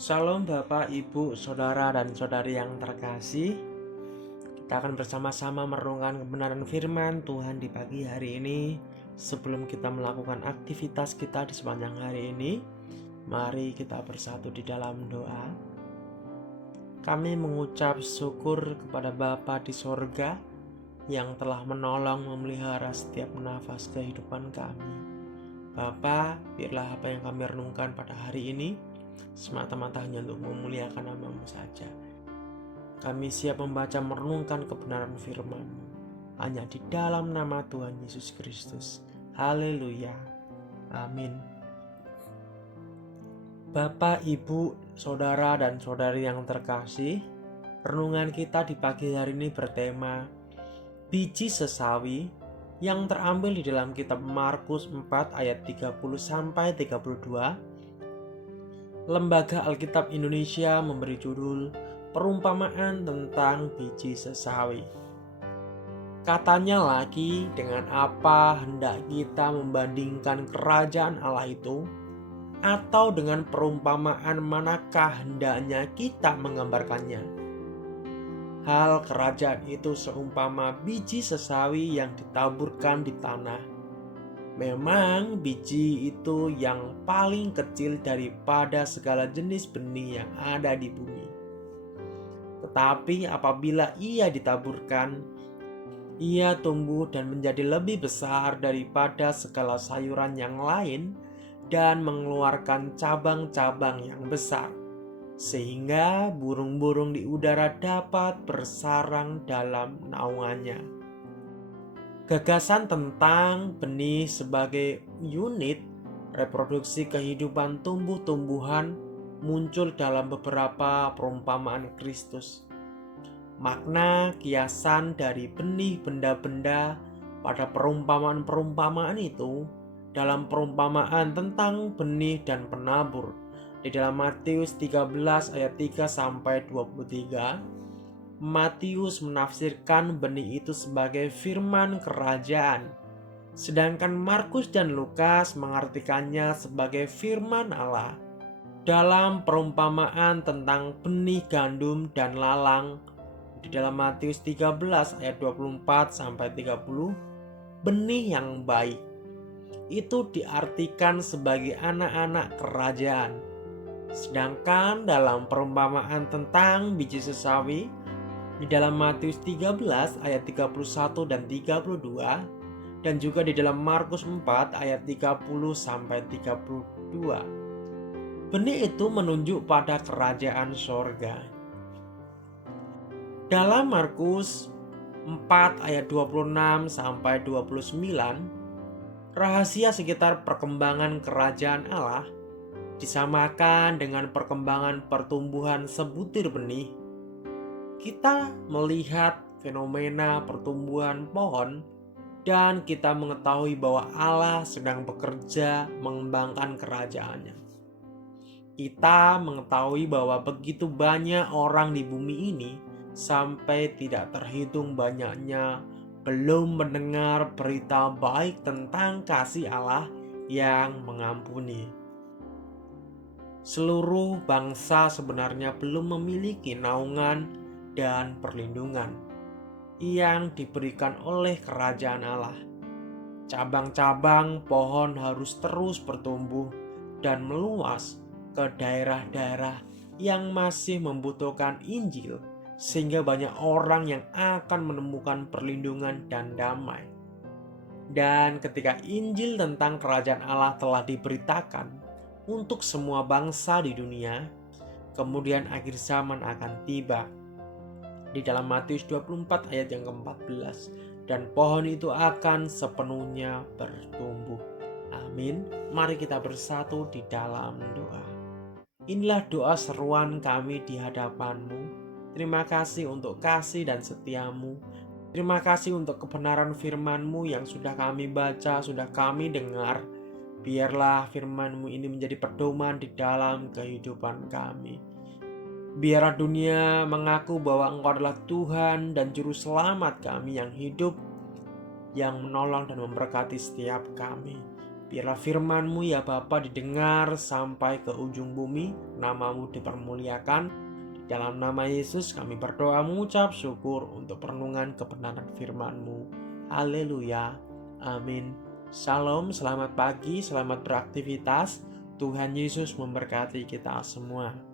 Shalom Bapak, Ibu, Saudara, dan Saudari yang terkasih. Kita akan bersama-sama merenungkan kebenaran firman Tuhan di pagi hari ini. Sebelum kita melakukan aktivitas kita di sepanjang hari ini, mari kita bersatu di dalam doa. Kami mengucap syukur kepada Bapa di sorga yang telah menolong memelihara setiap nafas kehidupan kami. Bapa, biarlah apa yang kami renungkan pada hari ini semata-mata hanya untuk memuliakan nama-Mu saja. Kami siap membaca merenungkan kebenaran firman-Mu hanya di dalam nama Tuhan Yesus Kristus. Haleluya. Amin. Bapak, Ibu, Saudara, dan Saudari yang terkasih, renungan kita di pagi hari ini bertema biji sesawi yang terambil di dalam kitab Markus 4 ayat 30-32. Lembaga Alkitab Indonesia memberi judul Perumpamaan tentang biji sesawi. Katanya lagi, dengan apa hendak kita membandingkan kerajaan Allah itu? Atau dengan perumpamaan manakah hendaknya kita menggambarkannya? Hal kerajaan itu seumpama biji sesawi yang ditaburkan di tanah. Memang biji itu yang paling kecil daripada segala jenis benih yang ada di bumi. Tetapi apabila ia ditaburkan, ia tumbuh dan menjadi lebih besar daripada segala sayuran yang lain dan mengeluarkan cabang-cabang yang besar, sehingga burung-burung di udara dapat bersarang dalam naungannya. Gagasan tentang benih sebagai unit reproduksi kehidupan tumbuh-tumbuhan muncul dalam beberapa perumpamaan Kristus. Makna kiasan dari benih benda-benda pada perumpamaan-perumpamaan itu dalam perumpamaan tentang benih dan penabur di dalam Matius 13 ayat 3-23. Matius menafsirkan benih itu sebagai firman kerajaan, sedangkan Markus dan Lukas mengartikannya sebagai firman Allah. Dalam perumpamaan tentang benih gandum dan lalang di dalam Matius 13 ayat 24-30, benih yang baik itu diartikan sebagai anak-anak kerajaan. Sedangkan dalam perumpamaan tentang biji sesawi di dalam Matius 13 ayat 31 dan 32 dan juga di dalam Markus 4 ayat 30-32. Benih itu menunjuk pada kerajaan sorga. Dalam Markus 4 ayat 26-29, rahasia sekitar perkembangan kerajaan Allah disamakan dengan perkembangan pertumbuhan sebutir benih. Kita melihat fenomena pertumbuhan pohon dan kita mengetahui bahwa Allah sedang bekerja mengembangkan kerajaannya. Kita mengetahui bahwa begitu banyak orang di bumi ini sampai tidak terhitung banyaknya belum mendengar berita baik tentang kasih Allah yang mengampuni. Seluruh bangsa sebenarnya belum memiliki naungan dan perlindungan yang diberikan oleh kerajaan Allah. Cabang-cabang pohon harus terus bertumbuh dan meluas ke daerah-daerah yang masih membutuhkan Injil, sehingga banyak orang yang akan menemukan perlindungan dan damai. Dan ketika Injil tentang kerajaan Allah telah diberitakan untuk semua bangsa di dunia, kemudian akhir zaman akan tiba. Di dalam Matius 24 ayat yang ke-14, dan pohon itu akan sepenuhnya bertumbuh. Amin. Mari kita bersatu di dalam doa. Inilah doa seruan kami di hadapan-Mu. Terima kasih untuk kasih dan setia-Mu. Terima kasih untuk kebenaran firman-Mu yang sudah kami baca, sudah kami dengar. Biarlah firman-Mu ini menjadi pedoman di dalam kehidupan kami. Biarlah dunia mengaku bahwa Engkau adalah Tuhan dan Juru Selamat kami yang hidup, yang menolong dan memberkati setiap kami. Biarlah firman-Mu ya Bapa didengar sampai ke ujung bumi, nama-Mu dipermuliakan. Di dalam nama Yesus kami berdoa mengucap syukur untuk perenungan kebenaran firman-Mu. Haleluya. Amin. Shalom, selamat pagi, selamat beraktivitas. Tuhan Yesus memberkati kita semua.